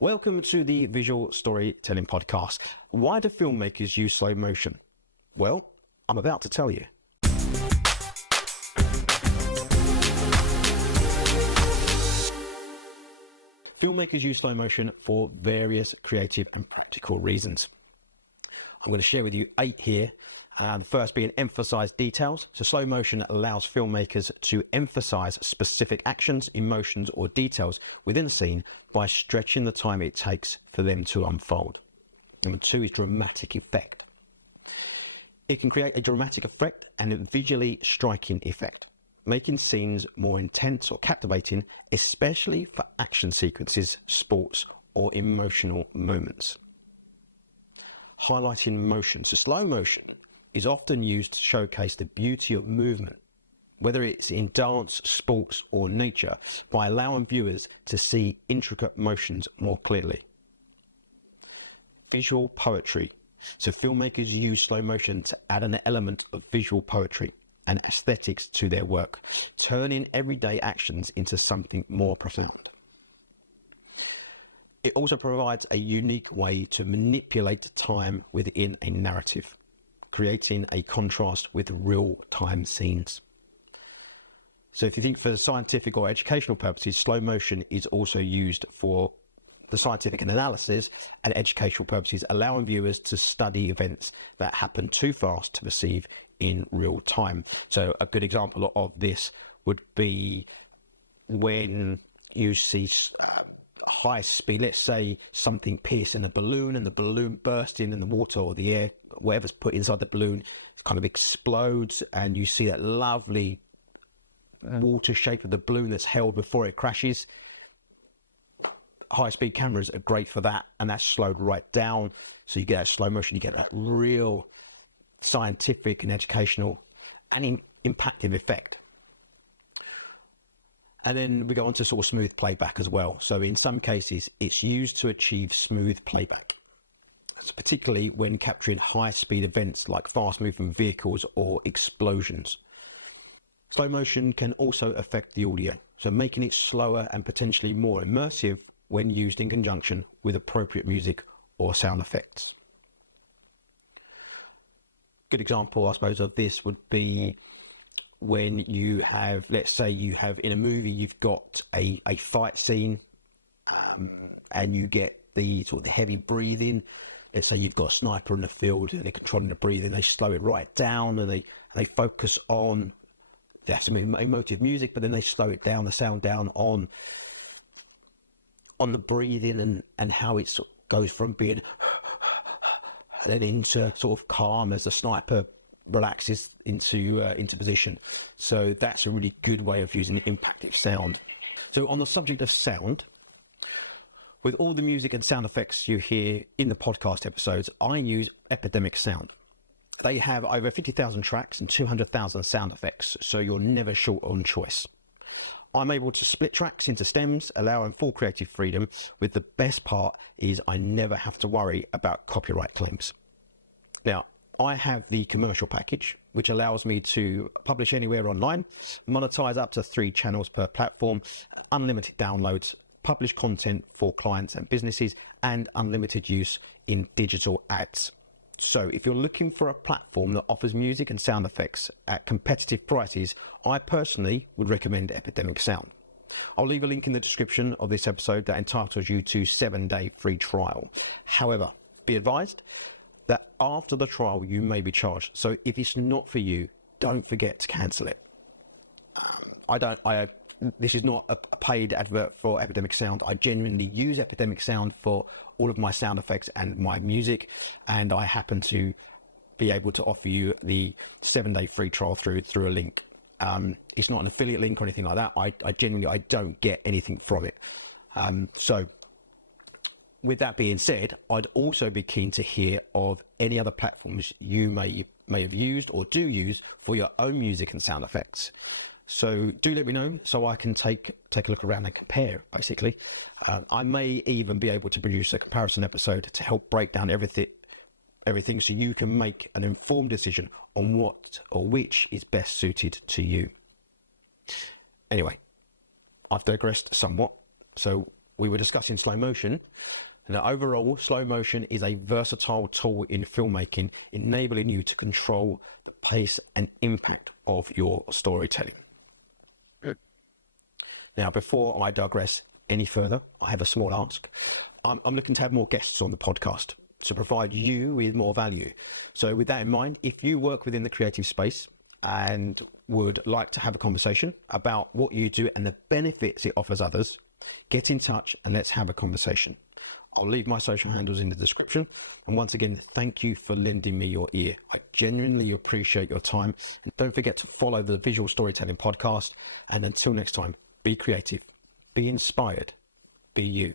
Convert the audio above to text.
Welcome to the Visual Storytelling Podcast. Why do filmmakers use slow motion? Well, I'm about to tell you. Filmmakers use slow motion for various creative and practical reasons. I'm going to share with you 8 here. The first being emphasize details. So slow motion allows filmmakers to emphasize specific actions, emotions, or details within a scene by stretching the time it takes for them to unfold. Number 2 is dramatic effect. It can create a dramatic effect and a visually striking effect, making scenes more intense or captivating, especially for action sequences, sports, or emotional moments. Highlighting motion. So slow motion is often used to showcase the beauty of movement, whether it's in dance, sports, or nature, by allowing viewers to see intricate motions more clearly. Visual poetry. So filmmakers use slow motion to add an element of visual poetry and aesthetics to their work, turning everyday actions into something more profound. It also provides a unique way to manipulate time within a narrative, creating a contrast with real-time scenes. So if you think for scientific or educational purposes, slow motion is also used for the scientific analysis and educational purposes, allowing viewers to study events that happen too fast to perceive in real time. So a good example of this would be when you see high speed, let's say something piercing a balloon and the balloon bursting in the water or the air, whatever's put inside the balloon kind of explodes, and you see that lovely water shape of the balloon that's held before it crashes. High speed cameras are great for that, and that's slowed right down, so you get that slow motion, you get that real scientific and educational and impactful effect. And then we go on to sort of smooth playback as well. So in some cases, it's used to achieve smooth playback. So particularly when capturing high-speed events like fast-moving vehicles or explosions. Slow motion can also affect the audio, so making it slower and potentially more immersive when used in conjunction with appropriate music or sound effects. Good example, I suppose, of this would be when you have, let's say you have in a movie, you've got a fight scene and you get the sort of the heavy breathing. Let's say you've got a sniper in the field and they're controlling the breathing, they slow it right down and they focus on, there's some emotive music, but then they slow it down, the sound down on the breathing and how it sort of goes from being and then into sort of calm as the sniper relaxes into position. So that's a really good way of using impactful sound. So on the subject of sound, with all the music and sound effects you hear in the podcast episodes, I use Epidemic Sound. They have over 50,000 tracks and 200,000 sound effects, so you're never short on choice. I'm able to split tracks into stems, allowing full creative freedom, with the best part is I never have to worry about copyright claims. Now, I have the commercial package, which allows me to publish anywhere online, monetize up to 3 channels per platform, unlimited downloads, publish content for clients and businesses, and unlimited use in digital ads. So if you're looking for a platform that offers music and sound effects at competitive prices, I personally would recommend Epidemic Sound. I'll leave a link in the description of this episode that entitles you to 7-day free trial. However, be advised that after the trial you may be charged. So if it's not for you, don't forget to cancel it. This is not a paid advert for Epidemic Sound. I genuinely use Epidemic Sound for all of my sound effects and my music, and I happen to be able to offer you the 7-day free trial through a link. It's not an affiliate link or anything like that. I don't get anything from it. So with that being said, I'd also be keen to hear of any other platforms you may have used or do use for your own music and sound effects. So do let me know so I can take a look around and compare, basically. I may even be able to produce a comparison episode to help break down everything so you can make an informed decision on what or which is best suited to you. Anyway, I've digressed somewhat. So we were discussing slow motion. And overall, slow motion is a versatile tool in filmmaking, enabling you to control the pace and impact of your storytelling. Now, before I digress any further, I have a small ask. I'm looking to have more guests on the podcast to provide you with more value. So with that in mind, if you work within the creative space and would like to have a conversation about what you do and the benefits it offers others, get in touch and let's have a conversation. I'll leave my social handles in the description. And once again, thank you for lending me your ear. I genuinely appreciate your time. And don't forget to follow the Visual Storytelling Podcast. And until next time, be creative, be inspired, be you.